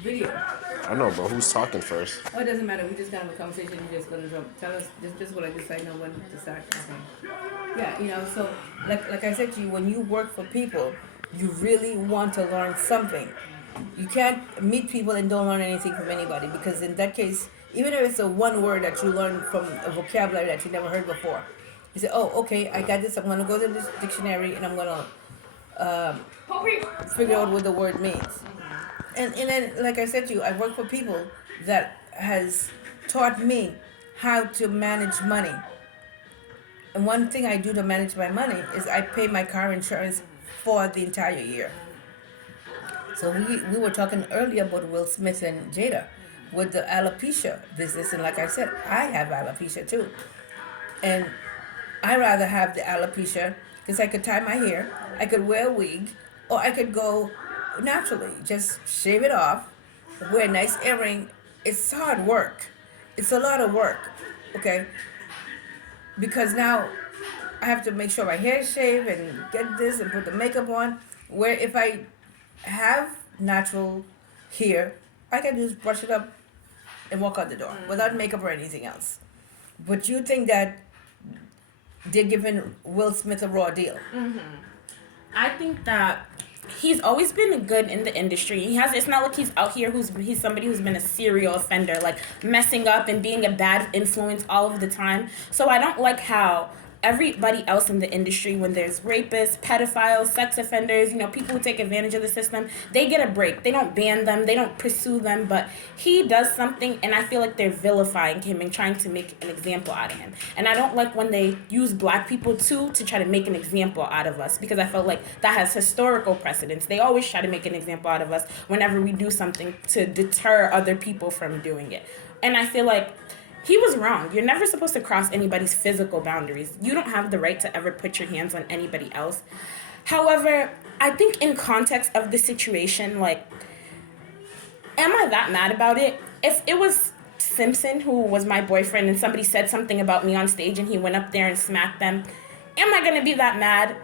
video. I know, but who's talking first? Oh, it doesn't matter. We just gonna have a conversation. You're just gonna tell us just what I just I know when to start. Okay. Yeah, so like I said to you, when you work for people, you really want to learn something. You can't meet people and don't learn anything from anybody, because in that case, even if it's a one word that you learn from a vocabulary that you never heard before, you say, "Oh, okay, I got this. I'm gonna go to this dictionary and I'm gonna figure out what the word means." And then, like I said to you, I work for people that has taught me how to manage money. And one thing I do to manage my money is I pay my car insurance for the entire year. So we were talking earlier about Will Smith and Jada with the alopecia business, and like I said, I have alopecia too, and I rather have the alopecia because I could tie my hair, I could wear a wig, or I could go naturally, just shave it off, wear a nice earring. It's hard work. It's a lot of work, okay? Because now I have to make sure my hair is shaved and get this and put the makeup on. Where if I have natural hair, I can just brush it up and walk out the door without makeup or anything else. But you think that they're giving Will Smith a raw deal? I think that he's always been good in the industry. It's not like he's out here he's somebody who's been a serial offender, like messing up and being a bad influence all of the time. So I don't like how everybody else in the industry, when there's rapists, pedophiles, sex offenders, people who take advantage of the system, they get a break. They don't ban them, they don't pursue them, but he does something and I feel like they're vilifying him and trying to make an example out of him. And I don't like when they use black people too to try to make an example out of us, because I felt like that has historical precedence. They always try to make an example out of us whenever we do something to deter other people from doing it. And I feel like he was wrong. You're never supposed to cross anybody's physical boundaries. You don't have the right to ever put your hands on anybody else. However, I think in context of the situation, like, am I that mad about it? If it was Simpson, who was my boyfriend, and somebody said something about me on stage and he went up there and smacked them, am I going to be that mad?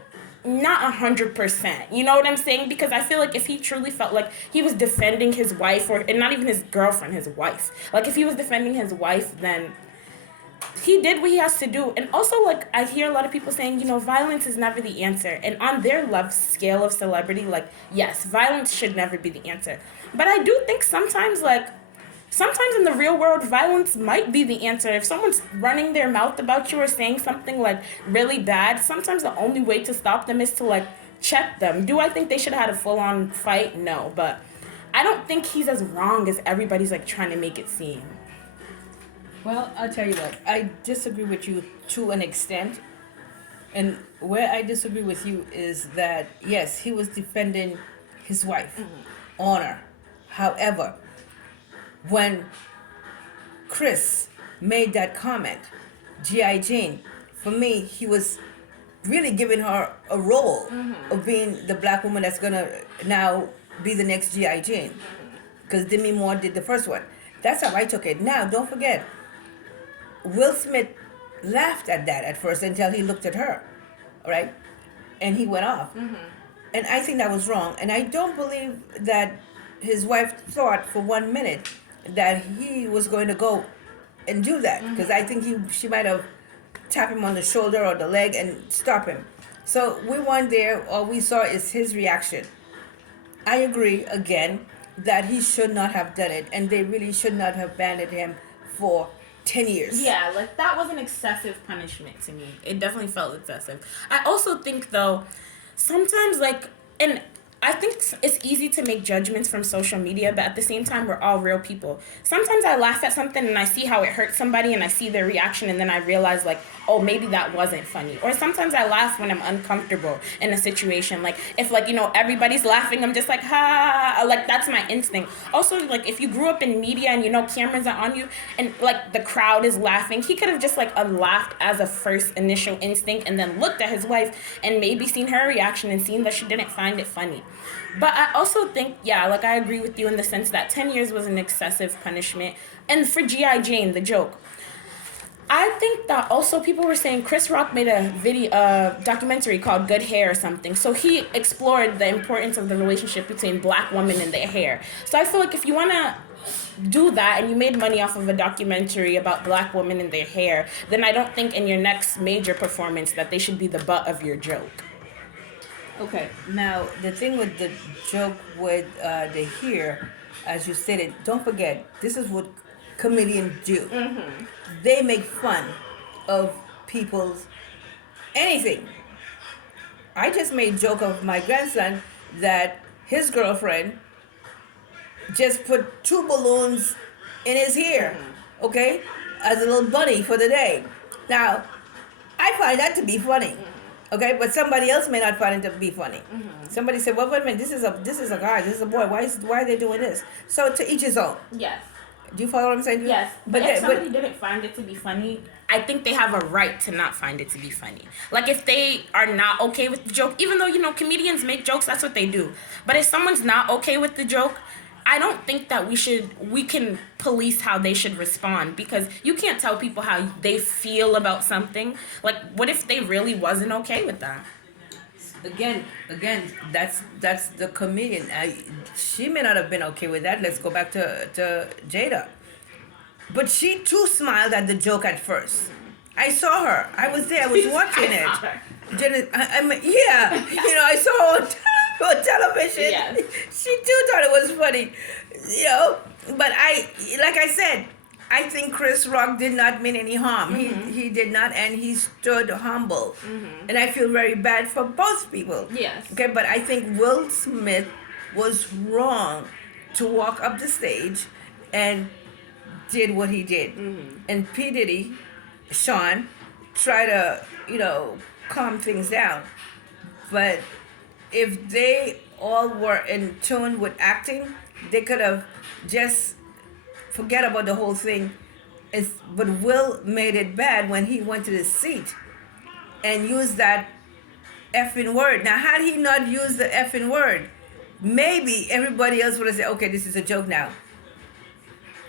Not 100%. You know what I'm saying? Because I feel like if he truly felt like he was defending his wife, and not even his girlfriend, his wife. Like, if he was defending his wife, then he did what he has to do. And also, like, I hear a lot of people saying, violence is never the answer. And on their love scale of celebrity, like, yes, violence should never be the answer. But I do think sometimes in the real world, violence might be the answer. If someone's running their mouth about you or saying something, like, really bad, sometimes the only way to stop them is to, like, check them. Do I think they should have had a full-on fight? No, but I don't think he's as wrong as everybody's, like, trying to make it seem. Well, I'll tell you what. I disagree with you to an extent. And where I disagree with you is that, yes, he was defending his wife, honor. However, when Chris made that comment, G.I. Jane, for me, he was really giving her a role of being the black woman that's going to now be the next G.I. Jane. Because Demi Moore did the first one. That's how I took it. Now, don't forget, Will Smith laughed at that at first until he looked at her, all right? And he went off. And I think that was wrong. And I don't believe that his wife thought for 1 minute that he was going to go and do that, because I think she might have tapped him on the shoulder or the leg and stop him. So we weren't there. All we saw is his reaction. I agree again that he should not have done it, and they really should not have banned him for 10 years. Yeah, like, that was an excessive punishment to me. It definitely felt excessive. I also think, though, sometimes, like, and I think it's easy to make judgments from social media, but at the same time, we're all real people. Sometimes I laugh at something and I see how it hurts somebody and I see their reaction, and then I realize, like, oh, maybe that wasn't funny. Or sometimes I laugh when I'm uncomfortable in a situation. Like, if, like, everybody's laughing, I'm just like, ha, like, that's my instinct. Also, like, if you grew up in media and cameras are on you and, like, the crowd is laughing, he could have just, like, laughed as a first initial instinct and then looked at his wife and maybe seen her reaction and seen that she didn't find it funny. But I also think, yeah, like, I agree with you in the sense that 10 years was an excessive punishment. And for G.I. Jane, the joke, I think that also people were saying Chris Rock made a documentary called Good Hair or something. So he explored the importance of the relationship between black women and their hair. So I feel like if you want to do that and you made money off of a documentary about black women and their hair, then I don't think in your next major performance that they should be the butt of your joke. Okay, now the thing with the joke with the hair, as you stated, don't forget, this is what comedians do. They make fun of people's anything. I just made joke of my grandson that his girlfriend just put 2 balloons in his hair, okay, as a little bunny for the day. Now, I find that to be funny, okay, but somebody else may not find it to be funny. Somebody said, "Well, wait a minute, this is a guy, this is a boy. Why are they doing this?" So to each his own. Yes. Do you follow what I'm saying? Yes, but if somebody didn't find it to be funny, I think they have a right to not find it to be funny. Like if they are not okay with the joke, even though comedians make jokes, that's what they do. But if someone's not okay with the joke, I don't think that we can police how they should respond, because you can't tell people how they feel about something. Like what if they really wasn't okay with that? Again, that's the comedian. She may not have been okay with that. Let's go back to Jada. But she too smiled at the joke at first. I saw her. I was there. I was watching it. Jada, I saw her on television. Yes. She too thought it was funny. But like I said, I think Chris Rock did not mean any harm. He did not, and he stood humble. And I feel very bad for both people. Yes. Okay, but I think Will Smith was wrong to walk up the stage and did what he did. And P. Diddy, Sean, try to, calm things down. But if they all were in tune with acting, they could have just forget about the whole thing. But Will made it bad when he went to the seat and used that effing word. Now, had he not used the effing word, maybe everybody else would have said, "Okay, this is a joke now."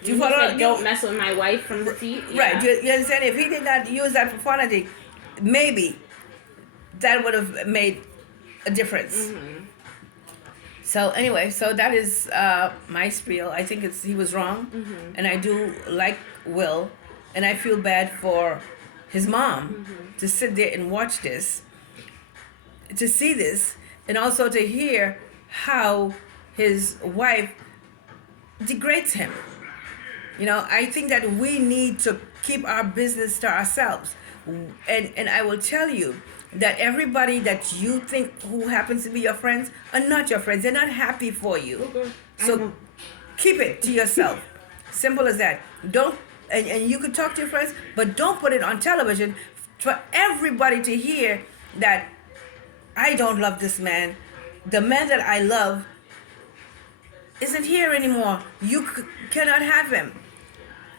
Do you follow? Don't mess with my wife from the seat. Yeah. Right. You understand? If he did not use that profanity, maybe that would have made a difference. So anyway, that is my spiel. I think he was wrong, and I do like Will, and I feel bad for his mom to sit there and watch this, to see this, and also to hear how his wife degrades him. I think that we need to keep our business to ourselves, and I will tell you that everybody that you think who happens to be your friends are not your friends. They're not happy for you. Okay. So keep it to yourself. Simple as that. Don't and you can talk to your friends, but don't put it on television for everybody to hear that I don't love this man. The man that I love isn't here anymore. You cannot have him.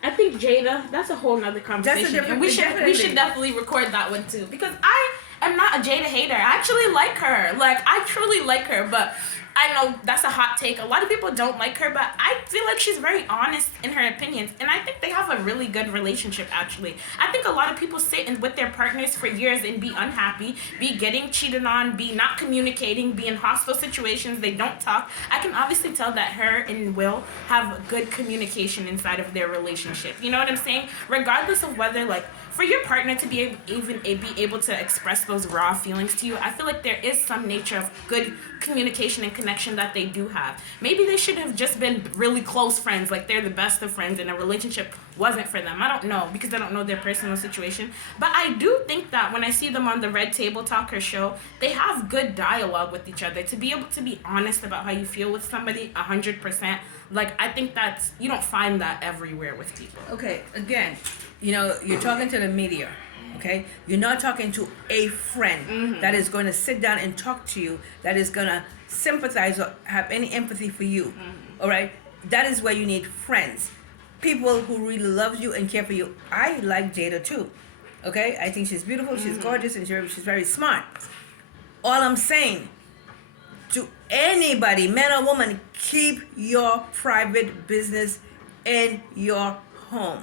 I think Jada, that's a whole nother conversation. And we should definitely record that one too, because I am not a Jada hater. I actually like her. Like, I truly like her, but I know that's a hot take. A lot of people don't like her, but I feel like she's very honest in her opinions, and I think they have a really good relationship, actually. I think a lot of people sit with their partners for years and be unhappy, be getting cheated on, be not communicating, be in hostile situations, they don't talk. I can obviously tell that her and Will have good communication inside of their relationship. You know what I'm saying? Regardless of whether, like, for your partner to be able to express those raw feelings to you, I feel like there is some nature of good communication and connection that they do have. Maybe they should have just been really close friends, like they're the best of friends, and a relationship wasn't for them. I don't know, because I don't know their personal situation. But I do think that when I see them on the Red Table Talker show, they have good dialogue with each other. To be able to be honest about how you feel with somebody 100%, like, I think that's, you don't find that everywhere with people. Okay, again, you're talking to the media, okay? You're not talking to a friend that is going to sit down and talk to you, that is going to sympathize or have any empathy for you, all right? That is where you need friends, people who really love you and care for you. I like Jada too, okay? I think she's beautiful, she's gorgeous, and she's very smart. All I'm saying, to anybody, man or woman, keep your private business in your home.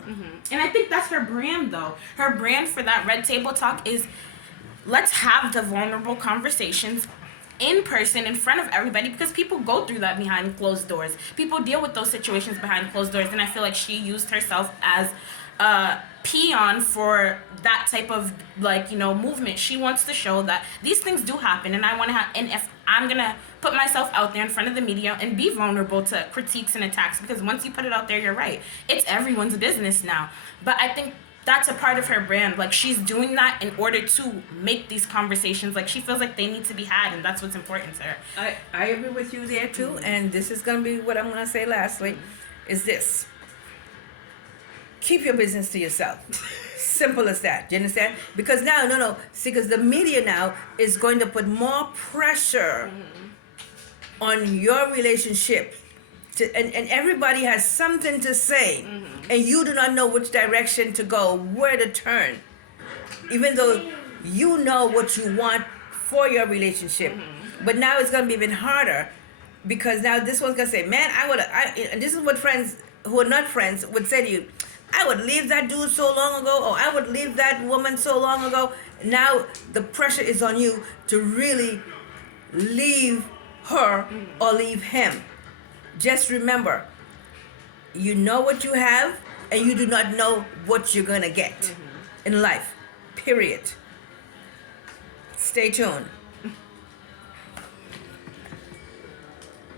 And I think that's her brand, though. Her brand for that Red Table Talk is let's have the vulnerable conversations in person in front of everybody, because people go through that behind closed doors. People deal with those situations behind closed doors, and I feel like she used herself as a peon for that type of movement. She wants to show that these things do happen, and I want to have, and if I'm gonna put myself out there in front of the media and be vulnerable to critiques and attacks, because once you put it out there, you're right, it's everyone's business now. But I think that's a part of her brand. Like, she's doing that in order to make these conversations. Like, she feels like they need to be had, and that's what's important to her. I agree with you there too, and this is gonna be what I'm gonna say lastly, is this. Keep your business to yourself. Simple as that. Do you understand? Because now, see, because the media now is going to put more pressure on your relationship. And everybody has something to say, and you do not know which direction to go, where to turn, even though you know what you want for your relationship. But now it's going to be even harder, because now this one's going to say, man, and this is what friends who are not friends would say to you, I would leave that dude so long ago, or I would leave that woman so long ago. Now the pressure is on you to really leave her or leave him. Just remember, you know what you have, and you do not know what you're going to get in life. Period. Stay tuned.